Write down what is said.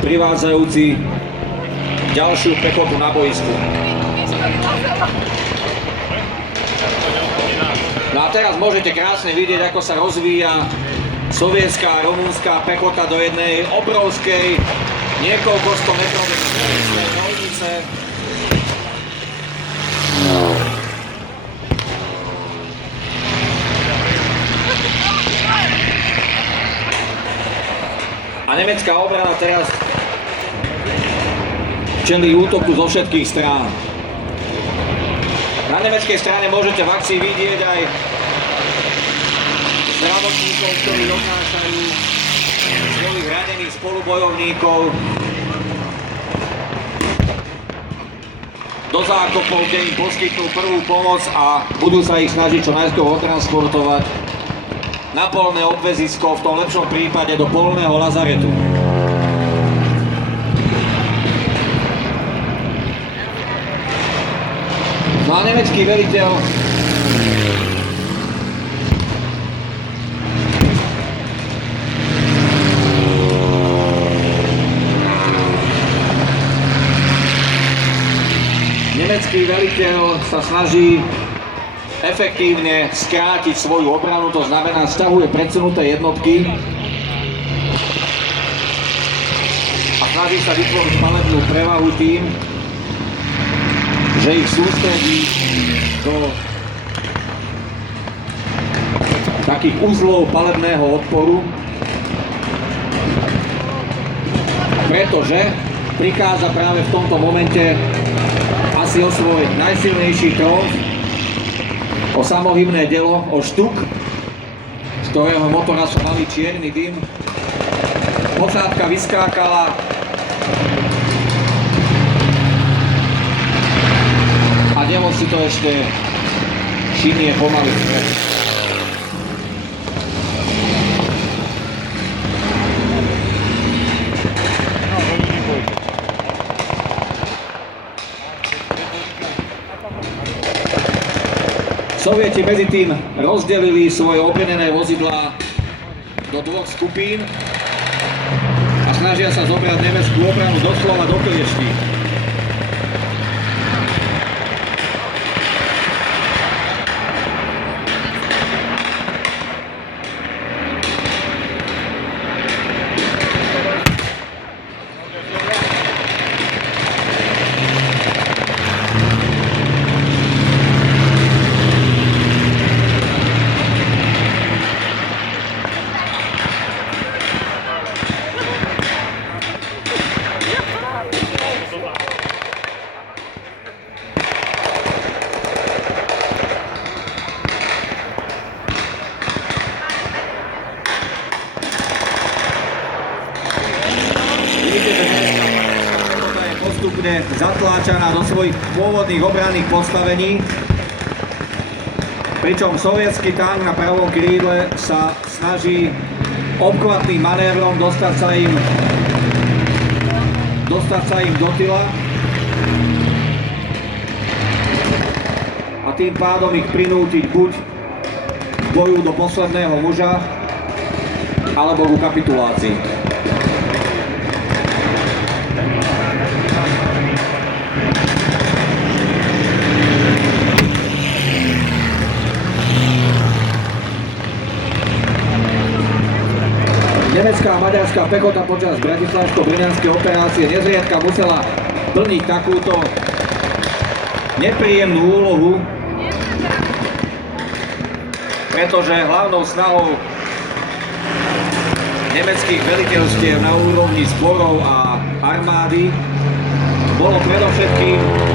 privádzajúci ďalšiu pechotu na boisku. No a teraz môžete krásne vidieť, ako sa rozvíja sovietská a rumúnska pechota do jednej obrovskej, niekoľko 100 metrovej dvojice. A nemecká obrana teraz čelí útoku zo všetkých strán. Na nemeckej strane môžete v akcii vidieť aj zdravotníkov, ktorí donášajú svojich ranených spolubojovníkov do zákopov, kde im poskytnú prvú pomoc a budú sa ich snažiť čo najskôr odtransportovať na poľné obväzisko, v tom lepšom prípade do poľného lazaretu. No a nemecký veliteľ sa snaží efektívne skrátiť svoju obranu, to znamená sťahuje predsunuté jednotky a snaží sa vytvoriť palebnú prevahu tým, že ich sústredí do takých uzlov palebného odporu, pretože prichádza práve v tomto momente asi o svoj najsilnejší tromf, o samohybné dielo, o štuk, z ktorého motora sa valí čierny dym. Posádka vyskákala a dielo si to ešte šinie pomaly vpred. Sovieti medzi tým rozdelili svoje obrnené vozidlá do dvoch skupín a snažia sa zobrať nemeckú obranu doslova do kliešti. Postupne zatláčaná do svojich pôvodných obranných postavení, pričom sovietský tank na pravom krídle sa snaží obchvatným manévrom dostať sa im do tyla a tým pádom ich prinútiť buď k boju do posledného muža alebo ku kapitulácii. Nemecká a maďarská pechota počas bratislavsko-brňanskej operácie nezriedka musela plniť takúto nepríjemnú úlohu, pretože hlavnou snahou nemeckých veliteľstiev na úrovni zborov a armády bolo predovšetkým